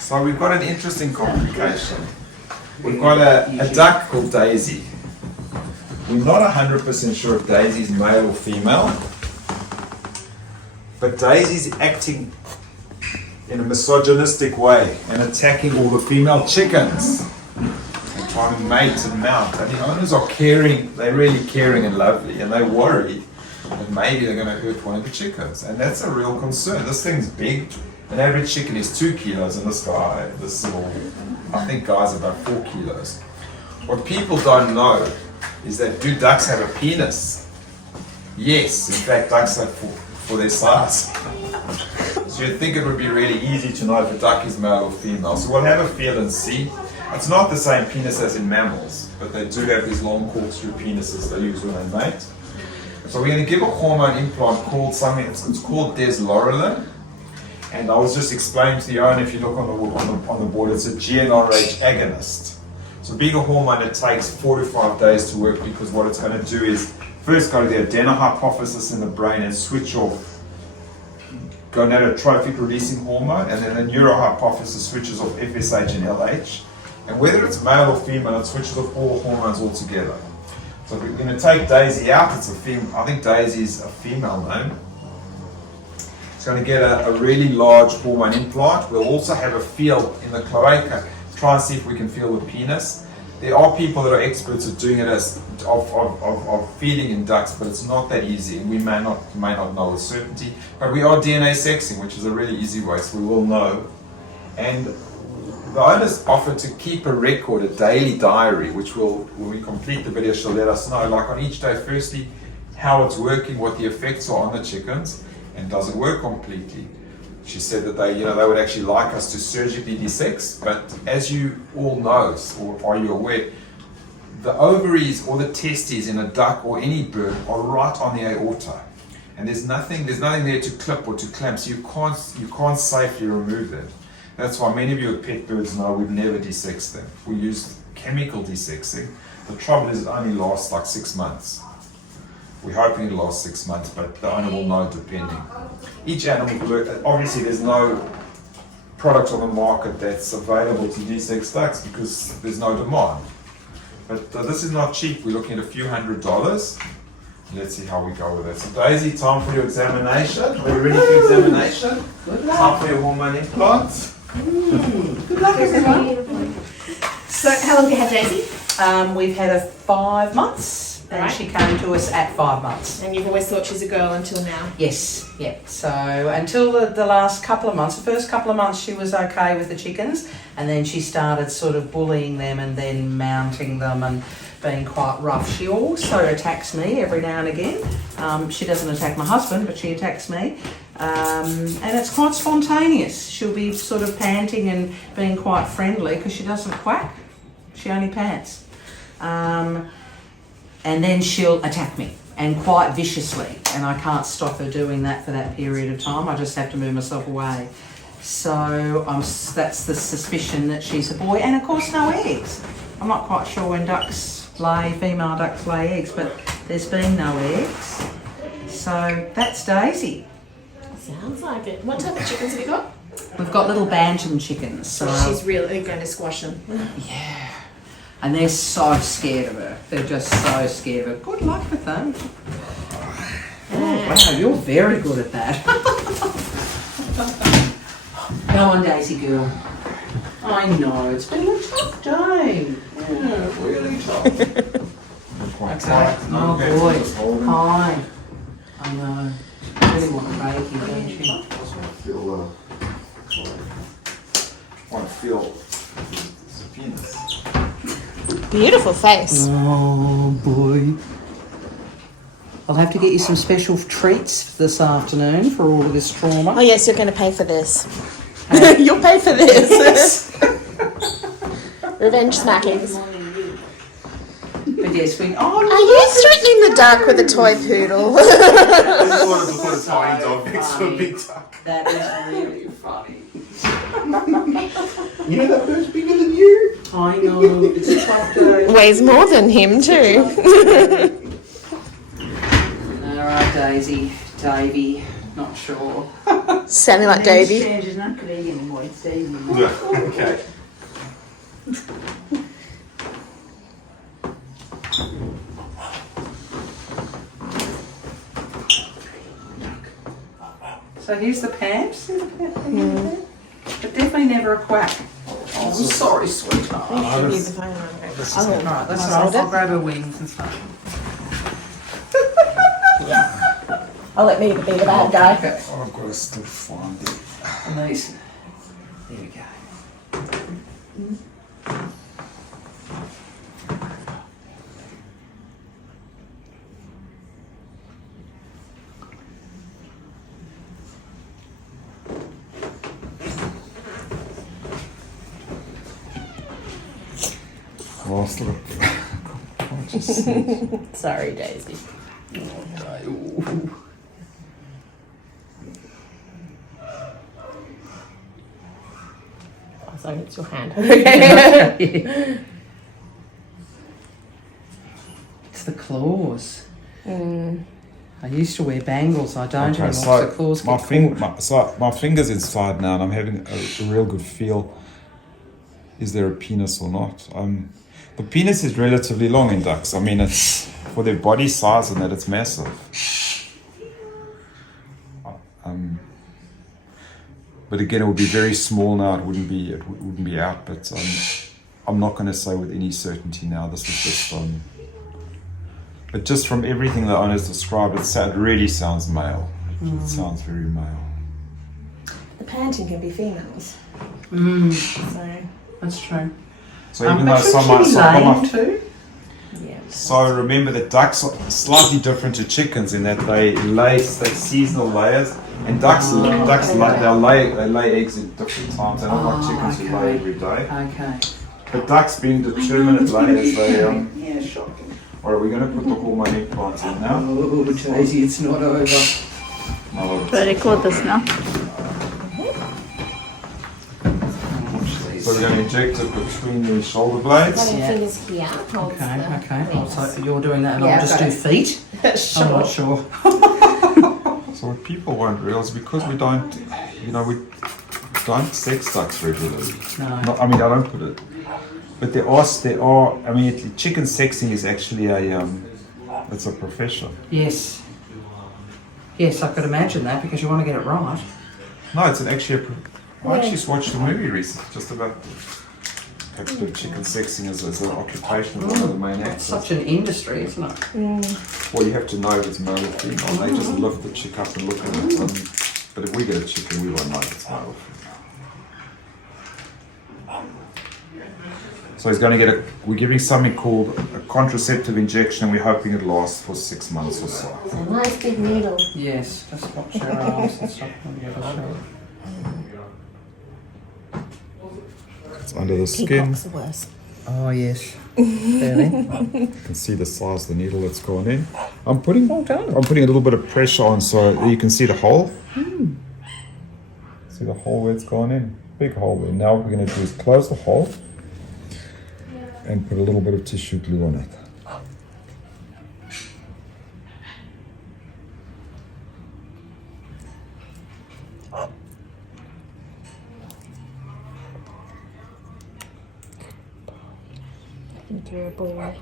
So we've got an interesting complication. We've got a duck called Daisy. We're not 100% sure if Daisy's male or female, but Daisy's acting in a misogynistic way and attacking all the female chickens and trying to mate and mount. And the owners are caring, they're really caring and lovely, and they worry that maybe they're going to hurt one of the chickens. And that's a real concern. This thing's big. An average chicken is 2 kilos, and this little, I think guy's about 4 kilos. What people don't know is that do ducks have a penis? Yes, in fact, ducks have for their size. So you'd think it would be really easy to know if a duck is male or female. So we'll have a feel and see. It's not the same penis as in mammals, but they do have these long corkscrew penises they use when they mate. So we're going to give a hormone implant called something, it's called deslorelin. And I was just explaining to the owner, if you look on the board, it's a GnRH agonist. So being a hormone, it takes 4 to 5 days to work, because what it's going to do is first go to the adenohypophysis in the brain and switch off gonadotrophic releasing hormone, and then the neurohypophysis switches off FSH and LH. And whether it's male or female, it switches off all hormones altogether. So we're going to take Daisy out. It's a female. I think Daisy's a female name. It's going to get a really large hormone implant. We'll also have a feel in the cloaca, try and see if we can feel the penis. There are people that are experts at doing it of feeding in ducks, but it's not that easy, and we may not know with certainty. But we are DNA sexing, which is a really easy way, so we will know. And the owner's offered to keep a record, a daily diary, which will, when we complete the video, she'll let us know, like on each day, firstly, how it's working, what the effects are on the chickens, and does it work completely. She said that they would actually like us to surgically desex, but as you all know, or are you aware, the ovaries or the testes in a duck or any bird are right on the aorta, and there's nothing there to clip or to clamp, so you can't safely remove them. That's why many of you with pet birds know we've never desexed them. We use chemical desexing. The trouble is it only lasts like 6 months. We're hoping it'll last 6 months, but the owner will know depending. Each animal will work. Obviously, there's no product on the market that's available to desex ducks because there's no demand. But this is not cheap. We're looking at a few $100s. Let's see how we go with it. So Daisy, time for your examination. Are you ready for your examination? Good luck. Time for your hormone implants. Good luck, everyone. So, how long have you had Daisy? We've had her 5 months, and Right. she came to us at 5 months. And you've always thought she's a girl until now? Yes, yeah. So until the last couple of months, the first couple of months she was okay with the chickens, and then she started sort of bullying them and then mounting them and being quite rough. She also attacks me every now and again. She doesn't attack my husband, but she attacks me. And it's quite spontaneous. She'll be sort of panting and being quite friendly because she doesn't quack. She only pants. And then she'll attack me, and quite viciously, and I can't stop her doing that for that period of time. I just have to move myself away. So that's the suspicion that she's a boy, and of course no eggs. I'm not quite sure when female ducks lay eggs, but there's been no eggs. So that's Daisy. Sounds like it. What type of chickens have you got? We've got little bantam chickens. So She's really going to squash them. yeah. And they're so scared of her. They're just so scared of her. Good luck with them. Oh, wow, you're very good at that. Go on, Daisy girl. I know, it's been a tough day. Yeah, really tough. Okay. Oh, boy. Hi. I know. I really want to break you, don't you? I feel the penis. Beautiful face. Oh, boy. I'll have to get you some special treats this afternoon for all of this trauma. Oh yes, you're going to pay for this. You'll pay for this. Revenge smackings. But yes, we... Are you threatening the duck with a toy poodle? I just wanted to put a tiny dog next to a big duck. That is really funny. You know that bird's bigger than you? I know, it's a tough day. Weighs more than him too. Alright, Daisy, Davey, not sure. Sounding like Davey. She's not Canadian anymore. next evening. Okay. So here's the pants. But definitely never a quack. Oh, I'm sorry, sweetheart. You should be fine. Right, that's right. I'll grab her wings and stuff. I'll let me be the bad guy. Okay. Oh, I've got to still find it. And these. There we go. Oh, still Sorry, Daisy. Oh, sorry, it's your hand. It's the claws. I used to wear bangles. I don't anymore. so The claws my, get caught. my finger's inside now and I'm having a real good feel. Is there a penis or not? The penis is relatively long in ducks. I mean, it's for their body size and that it's massive. But again, it would be very small now. It wouldn't be out. But I'm not going to say with any certainty now. This is just. But just from everything the owners described, it really sounds male. It sounds very male. The panting can be females. So, That's true. So even though some too. yeah. So remember that ducks are slightly different to chickens in that they lay seasonal layers, and ducks they lay eggs at different times. They're not like chickens who lay every day. Okay. But ducks being determinate layers, they Yeah, shocking. All right, we're going to put the hormone implants in now. Oh, Daisy, it's not over. But record this now. So we're going to inject it between the shoulder blades. Running Yeah. fingers here. holds Okay, the okay. wings. So you're doing that and Yeah, I'll just okay. do feet? Sure. I'm not sure. So what people won't realise, because we don't sex ducks regularly. No. I mean, I don't put it. But there are. I mean, chicken sexing is actually it's a profession. Yes. Yes, I could imagine that because you want to get it right. No, it's I actually watched a movie recently just about chicken sexing as an occupation of one of the main It's actors. such an industry, isn't it? Well, you have to know if it's male or female. They just lift the chick up and look at it. But if we get a chicken, we won't know if it's male or female. So he's going to we're giving something called a contraceptive injection. We're hoping it lasts for 6 months or so. It's a nice big needle. Yes, just watch your arms and stuff on the other side. It's under the skin. Peacocks are worse. Oh, yes. Really? You can see the size of the needle that's gone in. I'm putting a little bit of pressure on so you can see the hole. See the hole where it's gone in? Big hole there. Now what we're going to do is close the hole and put a little bit of tissue glue on it. Into a ball.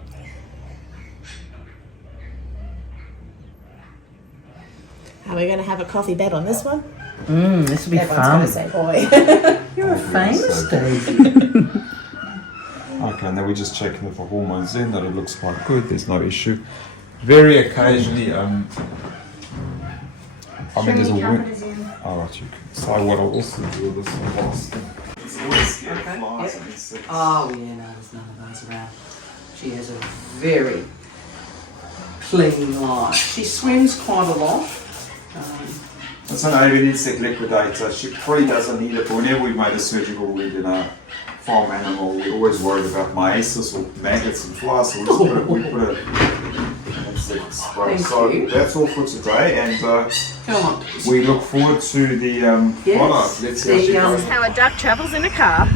Are we going to have a coffee bet on this one? This will be Everyone's fun. going to say boy. You're a famous Dave. Okay, and then we're just checking if the hormone's in, that it looks quite good, there's no issue. Very occasionally, I mean, there's a wound. Alright, you can. So what I'll also do with this last thing. It's always scared of flies and insects. Oh, yeah, no, there's none of those around. She has a very clean life. She swims quite a lot. It's an Avian insect liquidator. She probably doesn't need it, but whenever we made a surgical wound in a farm animal, we're always worried about meiosis or maggots and flies, so we put a insect spray. Thank So you. that's all for today, and Come on. we look forward to the follow-up. Let's see how she goes. How a duck travels in a car.